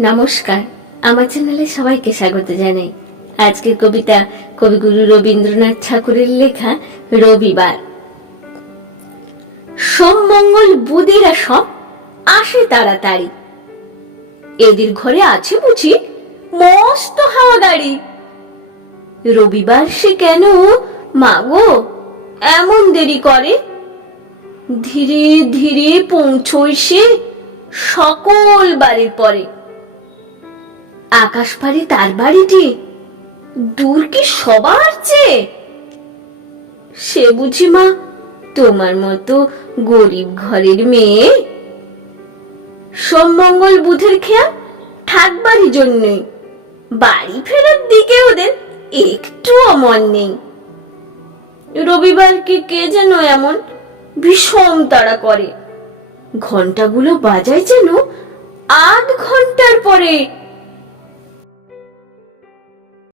নমস্কার। আমার চ্যানেলে সবাইকে স্বাগত জানাই। আজকের কবিতা কবিগুরু রবীন্দ্রনাথ ঠাকুরের লেখা রবিবার। সোম মঙ্গল বুধেরা সব, আসে তাড়াতাড়ি। এদের ঘরে আছে বুঝি, মস্ত হাওয়া গাড়ি। রবিবার সে কেন মাগো এমন দেরি করে? ধীরে ধীরে পৌঁছয় সে সকল বাড়ির পরে। আকাশ পারে তার বাড়িটি। দূর কি সবার চেয়ে? সে বুঝি মা, তোমার মতো গরিব ঘরের মেয়ে? সোমমঙ্গল বুধের খেয়া থাকবারই জন্যই। বাড়ি ফেরার দিকে ওদের একটুও মন নেই। রবিবার কি কে যেন এমন ভীষণ তাড়া করে। ঘন্টাগুলো বাজায় যেন আধ ঘণ্টার পরে